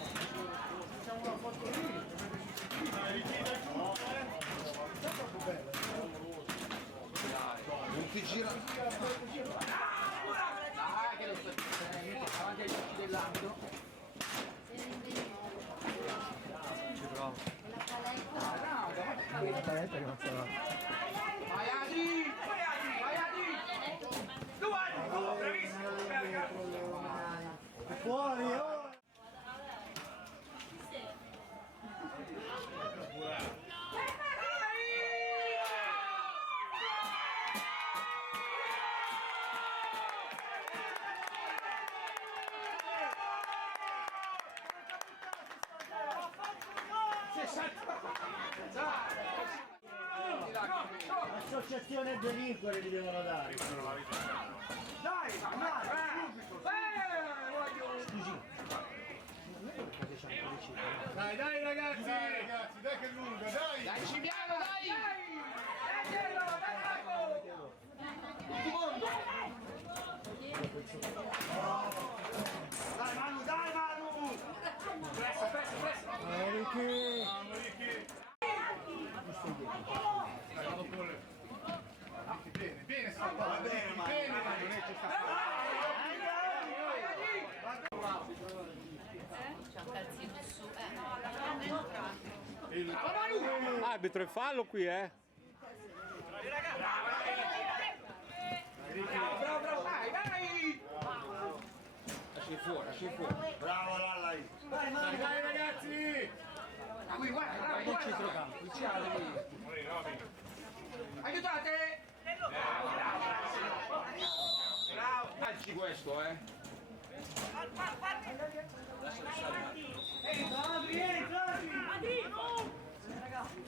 Facciamo una foto lì. Dai, richiede il tutto, È troppo bella. Non ti gira. Ah, che lo sto davanti agli occhi dell'ambito. Ci provo. La paletta che non sarà. Vai Adri! Vai Adri! Tu, bravissimo! Fuori, oh! L'associazione delinquere li devono dare. Dai, subito! Scusi. Dai ragazzi, dai che è lunga, dai! Dai Cibiano, dai! Dai Manu, dai Manu! Presto! Ricky! Vamos Ricky! Bene, sta qua, bene, non è che sta C'è un calzino su. Arbitro, è fallo qui, Bravo, dai! Lasci fuori. Bravo Lallai! Dai ragazzi! Ah, qui, guarda, Il centrocampo, il centro. aiutate! Bravo! Calci questo,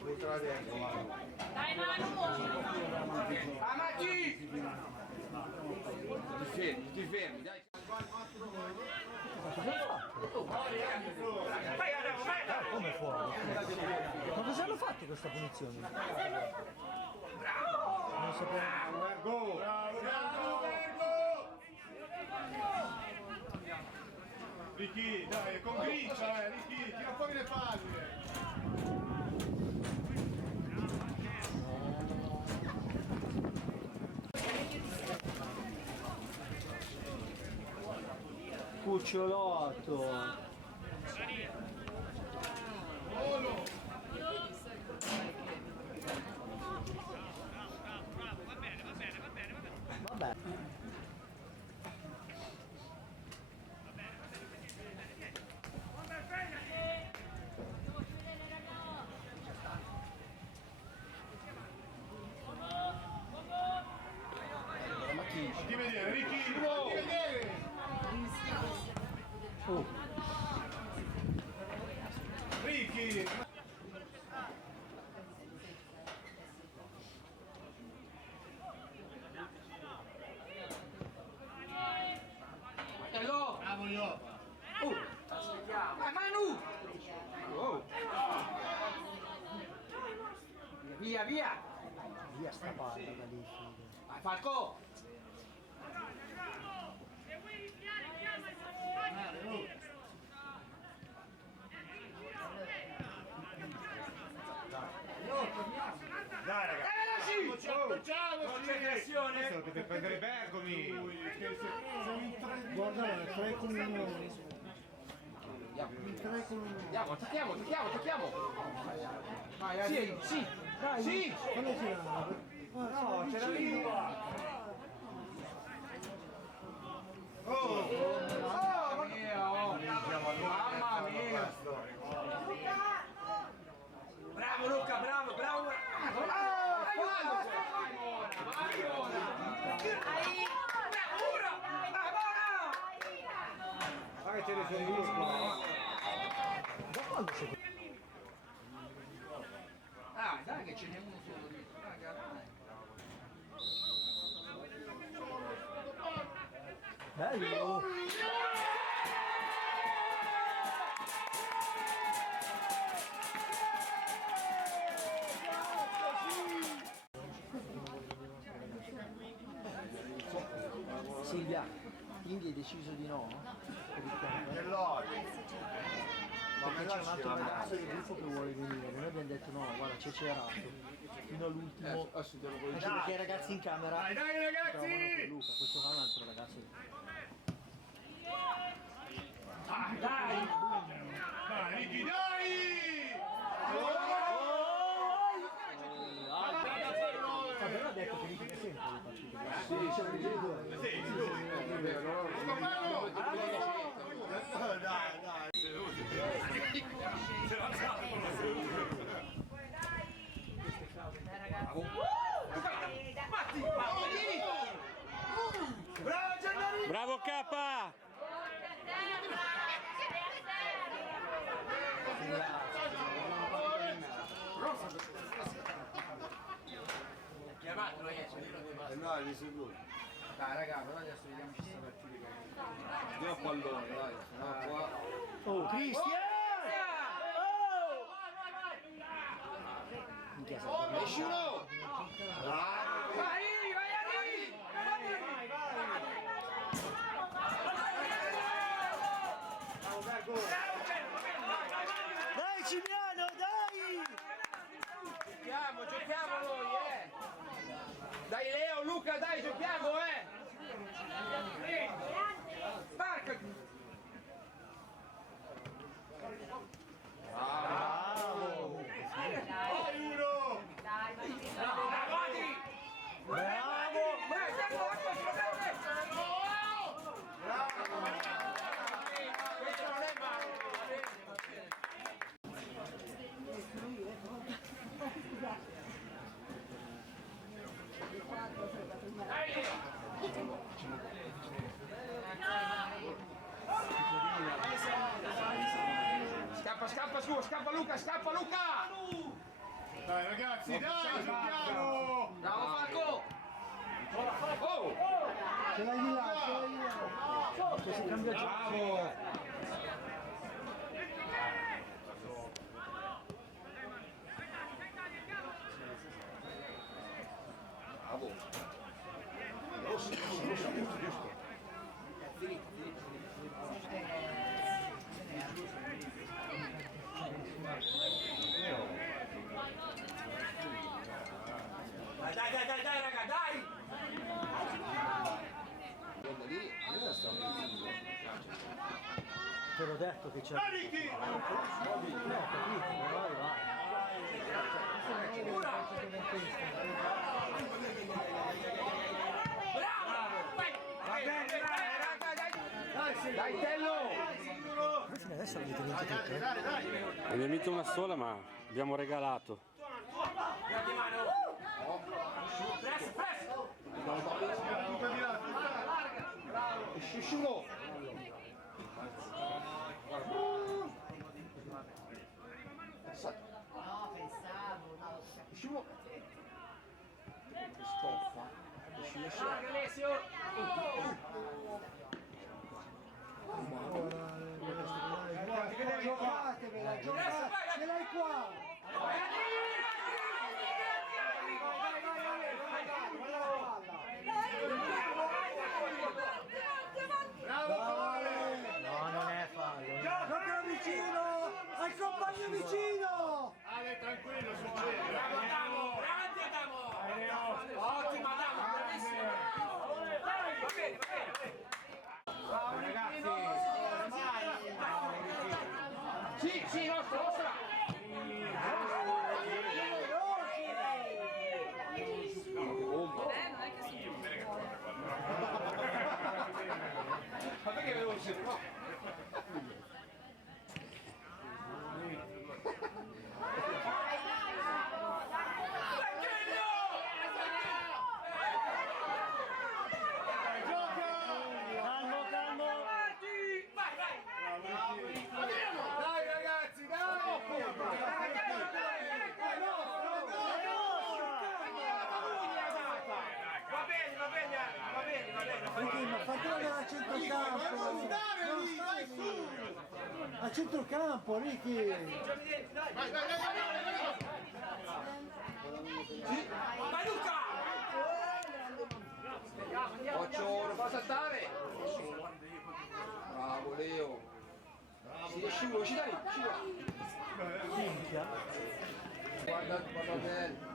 Ultra dentro, Dai Manu! Amati! Ti fermi, dai. Come fuori? Ma cosa hanno fatto questa punizione? Non sapevo. Vergo! Bravo, Vergo! Ricky, dai, con grincia, Ricky, tira fuori le palle! Cucciolotto! Vabbè. Fatti vedere, Ricky, fatti vedere! Ricky! Fratello! Bravo Iopa! Vai Manu! Via! Via sta palla da lì, figlio. Vai Falco! Se vuoi rinviare, chiama il passaggio. Dai ragazzi! Facciamoci! Pressione! Dovete prendere Bergomi! Guarda, 3 con 1. Andiamo, attacchiamo. Vai, sì! Dai, Sì! quando tirava? No, c'era lì. Mamma mia! Bravo Luca, bravo! Vai che te ne sei visto! Da quando sei? Dai che ce n'è uno solo dietro, raga, dai. Bello! Silvia, quindi hai deciso di no? Nell'olio! perché c'è un altro ragazzo del gruppo che vuole venire. Noi abbiamo detto no, guarda, c'è Cerato. Fino all'ultimo. Anche perché i ragazzi in camera. Dai, dai ragazzi! Luca, questo qua è un altro ragazzo. Dai! Dai, Ricky, dai! Però ha detto che Ricky sempre le partite. Bravo K! Chiamatelo ragazzi. Dai, di sicuro. Dai raga, però adesso vediamoci questa partita. Andiamo a pallone, dai. No, qua. Oh, Cristian! Nessuno! Vai, Dai Cimiano, dai! Giochiamo noi, Dai Leo, Luca, dai, giochiamo, Sparcati! Bravo! Dai, uno! Bravo! Questo non è male! Scappa Luca, scappa Luca! Dai ragazzi, dai, giochiamo! Bravo Falco! Oh! Ce l'hai di là, ce l'hai di là! Che si cambia gioco! Dai raga, dai! Te l'ho detto che c'è. Dai, Ricky! No, capito, vai, vai. Dai Tello! Adesso l'avete vinto tutte. Abbiamo vinto una sola ma abbiamo regalato. Nessuno! Nessuno! Stoffa! Giocatevela, giocatevela qua! Bravo, Cole! No, non è fallo. Gioca vicino! Al compagno vicino! Ale, tranquillo, succede. Bravo Adamo! Grande Adamo! Ottima Adamo, bravissimo! Va bene, va bene! Bravo ragazzi! Sì, nostra! Non è che sono Ma perché veloce? No! Calmo, calmo! Dai ragazzi, dai! Perché ma fatelo andare a centrocampo! Non stai lì! A centrocampo, Ricky! Vai Luca! Occhio, non fa saltare! Bravo Leo! Sì, che scivolo, ci dai, Minchia. guarda bene.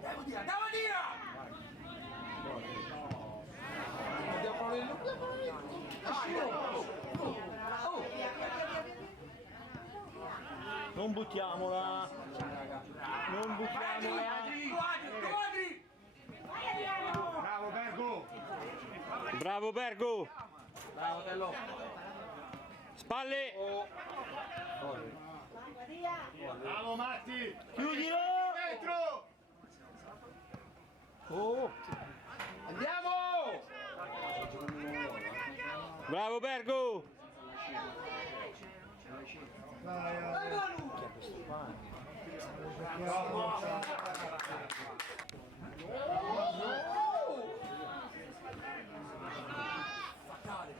Devo dire! Andiamo a fare Non buttiamola. Non buttiamola. Quadri! Bravo Bergo. Bravo Bergo! Bravo, bello. Spalle! Bravo Matti. Chiudilo. Dentro. Oh. Andiamo! Bravo Bergo!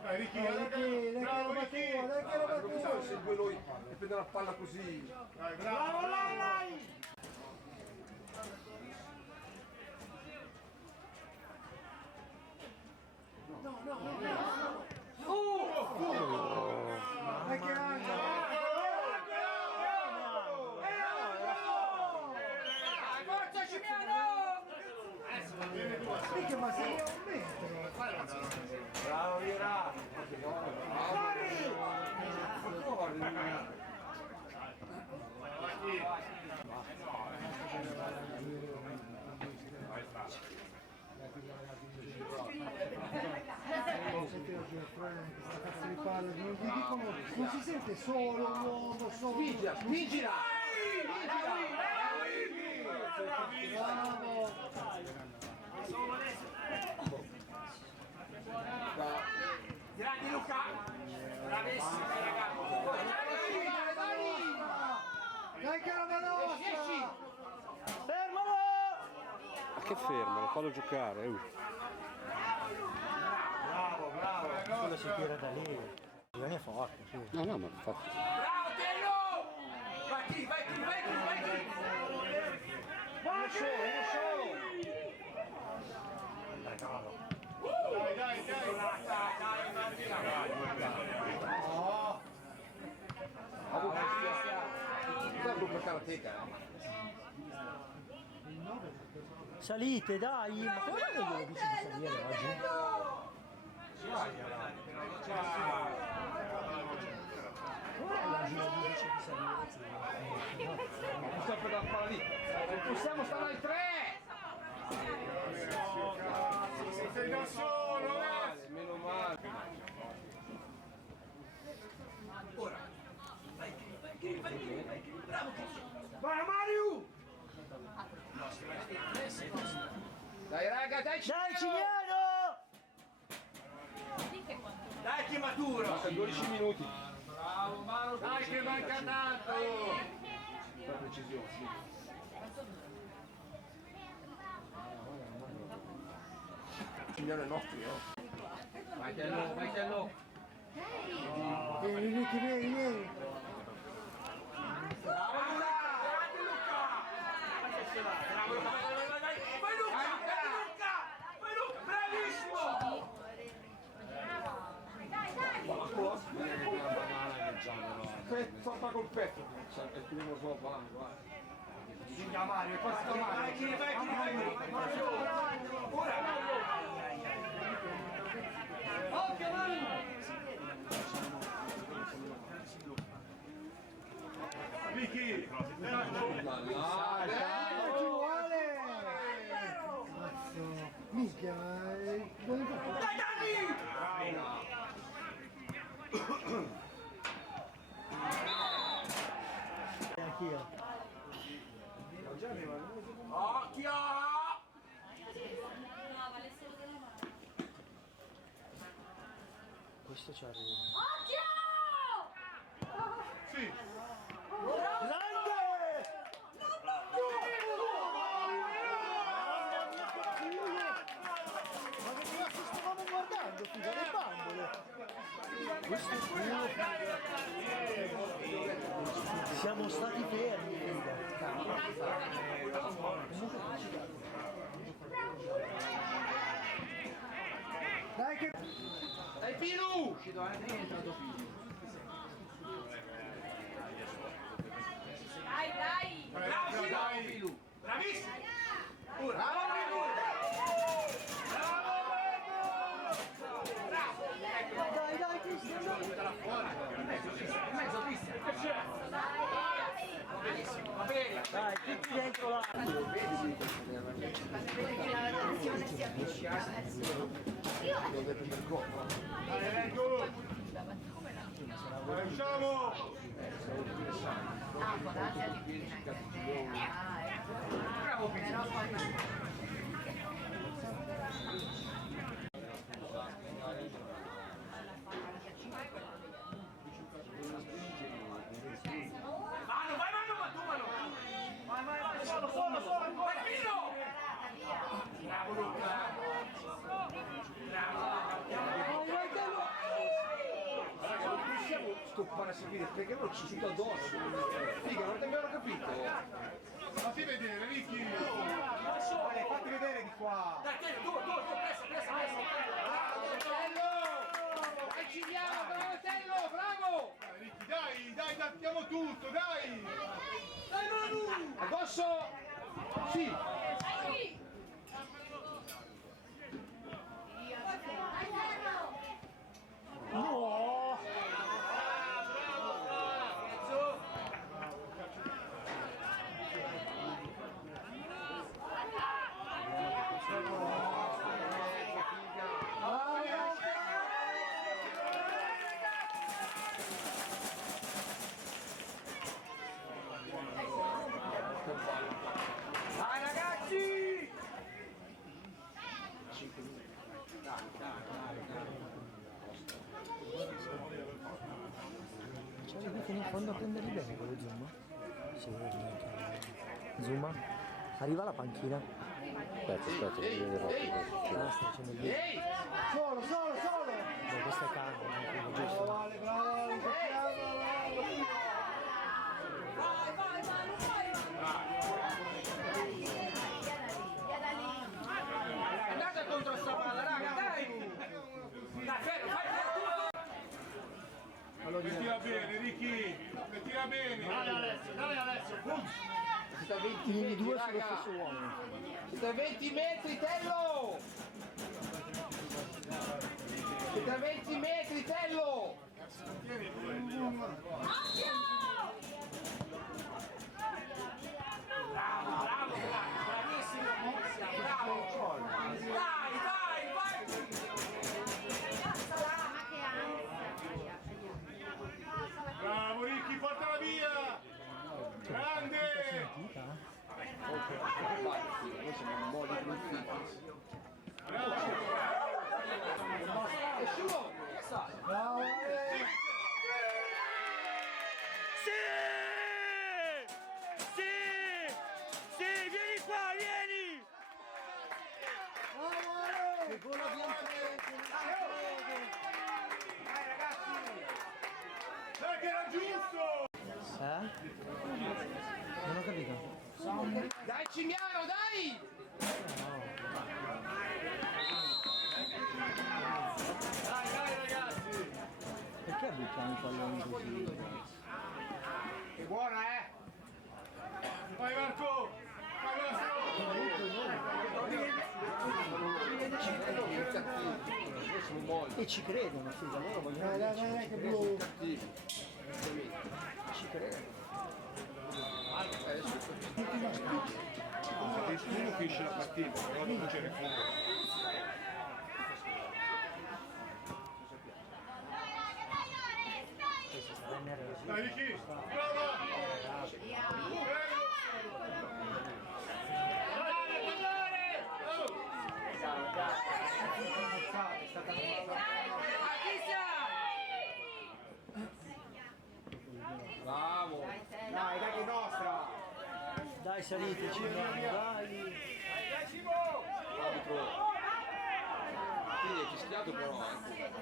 Dai Ricky, bravo Ricky. Se due noi e prende la palla così. Dai, bravo. Forza Cimiano! Ma sei un metro. Bravo, Vira. Non si sente solo un uomo, solo. Vigila! Grandi Luca! Bravissimi ragazzi! Dai che roba nostra! Fermalo. Ma che fermalo, fallo giocare. Quello si tira da lì. Non è forte, sì. No, no, ma infatti. Bravo Tello! Vai chi! Uno solo. Dai. Guarda il karateka. Salite, dai. Ma come non glielo dici di salire oggi? Come oggi non gli dici di salire? Non sta per la palla lì. Non possiamo stare ai 3! Sei da solo, Meno male. Vai Mario! Dai raga, dai! Dai Cimiano! Dai che maturo! Manca 12 minuti. Bravo Maro! Dai che manca tanto! Per precisione, sì. Signore è nostro, Vai Tello! Vieni. Bravo Luca! Grande Luca! Bravo Luca! Vai Luca! Bravissimo! Sopra col petto, esprimo solo banco, guarda. Signor Mario, questo Mario! Vai! Ora! Occhio Mario! Ricky! Minchia, Dai Dani! Anch'io. Occhio! Questo ci arriva. Sì! Grande! Ma che cazzo stavamo guardando, figa, le bambole? Questo è culo. Siamo stati fermi, figa. Dai che... Dai Pilu! Dai, dai! Bravo Pilu! Bravissimo! Bravo Pilu! Dai, dai, Cristian, dai! In mezzo Cristian! Va bene! Dai, tutti dentro là! Dai, Elenco! Dai, usciamo! Bravo Pilu! Mano, vai mano, ma tu mano! Vai, solo! Vai Pilu! Bravo Luca! Non possiamo stoppare a seguire perché loro ci sono addosso. Figa, non ti abbiamo capito. Fatti vedere, Ricky! Fatti vedere di qua. Dai, tieni, tu, pressa! Dai Cigliano, bravo Tello, bravo! Dai, Ricky, dai, diamo tutto, dai! Dai Manu! Addosso! Sì! Dai! No! Dai ragazzi! Cioè, vedi che in fondo a prenderli bene quello Zuma? Sì, minchia. Zuma? Arriva la panchina. Aspetta, devi vedere Ah, sta facendo il video. Ehi! Solo! Beh, questo è caldo, non è quello giusto. Vale, bravo! Andate contro sta palla, raga, dai! Dai, fermo, fai tutto! Mettila bene, Ricky! Mettila bene! Dai Alessio! Siete a 20 Quindi metri, due sullo raga! stesso uomo. Siete a 20 metri, Tello! Siete a 20 metri, Tello! Bravo, bravissimo, bravo! Dai, vai! Bravo Ricky, portala via! Grande! Noi siamo un modo di fitness. E su! Bravo! Che gol abbiamo preso, non ci credo. Dai ragazzi! Dai che era giusto! Non ho capito. Dai Cimiano, dai! Dai ragazzi! Perché buttiamo i palloni così? Che buona, Vai Marco! Vai Marco! Noi siamo molti E ci credono, figa, loro vogliono Dai, che blu! cattivi. ci credono. Nessuno finisce la partita, però dopo c'è recupero. Dai Ricky! Brava! Bravo! Dai, che è nostra! Dai, saliteci, dai. Arbitro! Quindi è fischiato però anche.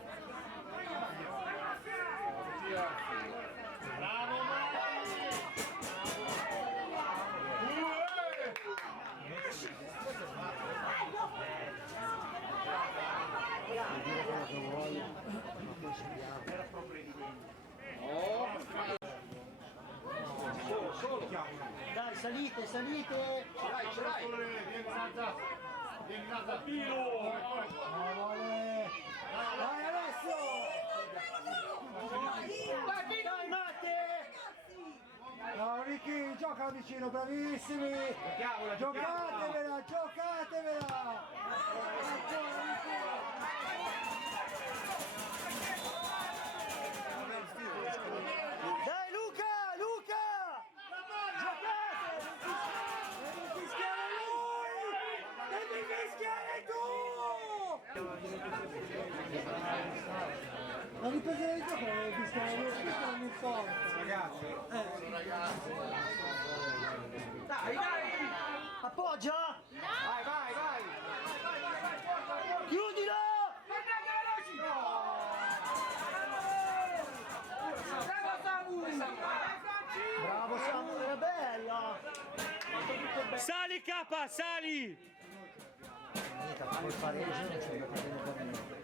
Bravo Puoi dire quello che vuoi. Solo. Dai, salite, salite! Ce l'hai. Vieni nata. Dai Alessio! Dai Matte! No, Ricky, gioca vicino, bravissimi! Giocatevela, giocatevela! Dai Luca, Luca! Giocate! Devi fischiare lui! Devi fischiare tu! La ripresa del gioco devi fischiare lui, questo non mi importa. Ragazzi. Dai! Appoggia! Vai. Chiudilo! Bravo Samu, era bella! Sali K, sali! Col pareggio non c'è da bene per niente.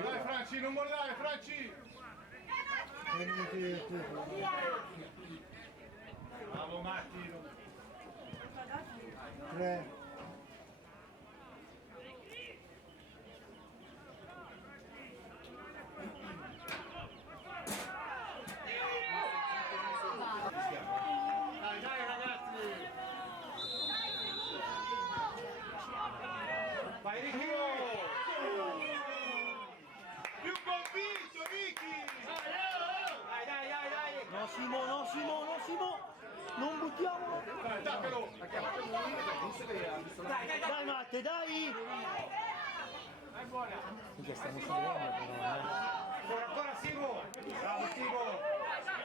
Dai Franci, non mollare, Franci! Bravo Matti! 3. Dai ragazzi! Vai Ricky! Più convinto, Ricky! Dai! No Simo! Non buttiamolo! Dai, attaccalo! Dai Matte, dai! Mica stiamo sudando però, Ancora Simo! Bravo Simo!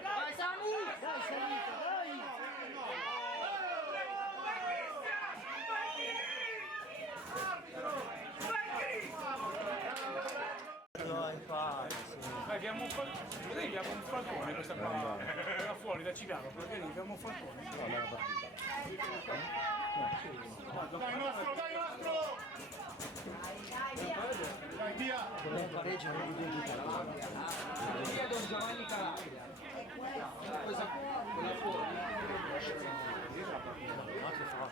Dai salite, dai! No, infatti, sì. Abbiamo un falcone questa qua. Era fuori da Civiano, perché abbiamo un falcone. Dai nostro! Dai via! Con un pareggio non li devo giocare. Via Don Giovanni Calabria. Quella fuori. Ma che fa?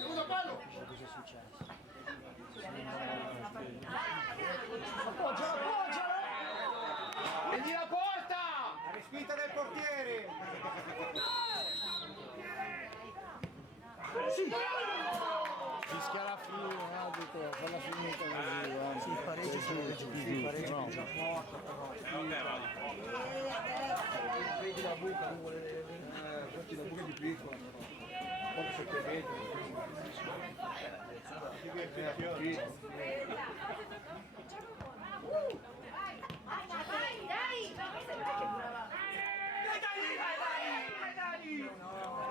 Scusa Paolo! Cosa è successo? Appoggiala! Prendi la porta! La respinta del portiere! Sì! Fischia la fine, arbitro, falla finita così. Sì, il pareggio sarebbe giusto, il pareggio è già morto però. Vedi la buca, non vuole... Infatti la buca è di piccola però. Poco 7 metri. Dai!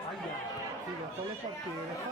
Aia, figa, con le partite.